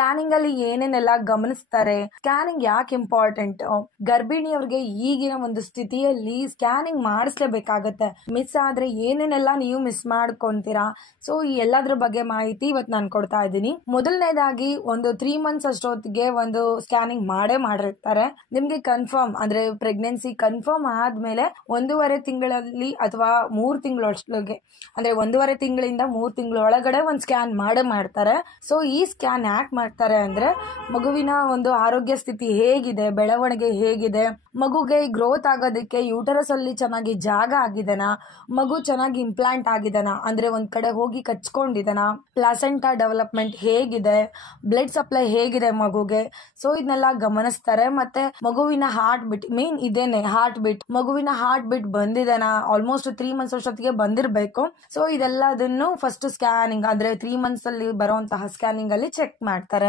Scanning ಅಲ್ಲಿ ಏನೇನೆಲ್ಲ ಗಮನಿಸ್ತಾರೆ, scanning ಯಾಕೆ ಇಂಪಾರ್ಟೆಂಟ್, ಗರ್ಭಿಣಿಯವ್ರಿಗೆ ಈಗಿನ ಒಂದು ಸ್ಥಿತಿಯಲ್ಲಿ ಸ್ಕ್ಯಾನಿಂಗ್ ಮಾಡಿಸ್ಲೇಬೇಕಾಗತ್ತೆ, ಮಿಸ್ ಆದ್ರೆ ಏನೇನೆಲ್ಲ ನೀವು ಮಿಸ್ ಮಾಡ್ಕೊಂತೀರಾ. ಸೊ ಈ ಎಲ್ಲದ್ರ ಬಗ್ಗೆ ಮಾಹಿತಿ ಇವತ್ತು ನಾನು ಕೊಡ್ತಾ ಇದ್ದೀನಿ. ಮೊದಲನೇದಾಗಿ ಒಂದು 3 months ಅಷ್ಟೊತ್ತಿಗೆ ಒಂದು ಸ್ಕ್ಯಾನಿಂಗ್ ಮಾಡಿರ್ತಾರೆ. ನಿಮ್ಗೆ ಕನ್ಫರ್ಮ್ ಅಂದ್ರೆ ಪ್ರೆಗ್ನೆನ್ಸಿ ಕನ್ಫರ್ಮ್ ಆದ್ಮೇಲೆ 1.5 ತಿಂಗಳಲ್ಲಿ ಅಥವಾ 3 ತಿಂಗಳೊಳಗೆ ಅಂದ್ರೆ 1.5 ತಿಂಗಳಿಂದ 3 ತಿಂಗಳ ಒಳಗಡೆ ಒಂದು ಸ್ಕ್ಯಾನ್ ಮಾಡ್ತಾರೆ. ಸೊ ಈ ಸ್ಕ್ಯಾನ್ ಯಾಕೆ ಮಾಡ್ತಾರೆ ಅಂದ್ರೆ ಮಗುವಿನ ಒಂದು ಆರೋಗ್ಯ ಸ್ಥಿತಿ ಹೇಗಿದೆ, ಬೆಳವಣಿಗೆ ಹೇಗಿದೆ, ಮಗುಗೆ ಗ್ರೋತ್ ಆಗೋದಕ್ಕೆ ಯೂಟರಸ್ ಅಲ್ಲಿ ಚೆನ್ನಾಗಿ ಜಾಗ ಆಗಿದೆನಾ, ಮಗು ಚೆನ್ನಾಗಿ ಇಂಪ್ಲಾಂಟ್ ಆಗಿದೆನಾ ಅಂದ್ರೆ ಒಂದ್ ಕಡೆ ಹೋಗಿ ಕಚ್ಕೊಂಡಿದೆನಾ, ಪ್ಲಾಸೆಂಟಾ ಡೆವಲಪ್ಮೆಂಟ್ ಹೇಗಿದೆ, ಬ್ಲಡ್ ಸಪ್ಲೈ ಹೇಗಿದೆ ಮಗುಗೆ. ಸೊ ಇದನ್ನೆಲ್ಲ ಗಮನಿಸ್ತಾರೆ. ಮತ್ತೆ ಮಗುವಿನ ಹಾರ್ಟ್ ಬೀಟ್, ಮೇನ್ ಇದೇನೆ ಹಾರ್ಟ್ ಬೀಟ್, ಮಗುವಿನ ಹಾರ್ಟ್ ಬೀಟ್ ಬಂದಿದೆನಾ, ಆಲ್ಮೋಸ್ಟ್ 3 months ಅಷ್ಟೊತ್ತಿಗೆ ಬಂದಿರಬೇಕು. ಸೊ ಇದೆಲ್ಲದನ್ನು ಫಸ್ಟ್ ಸ್ಕ್ಯಾನಿಂಗ್ ಅಂದ್ರೆ 3 months ಅಲ್ಲಿ ಬರುವಂತಹ ಸ್ಕ್ಯಾನಿಂಗ್ ಅಲ್ಲಿ ಚೆಕ್ ಮಾಡ್ತಾರೆ.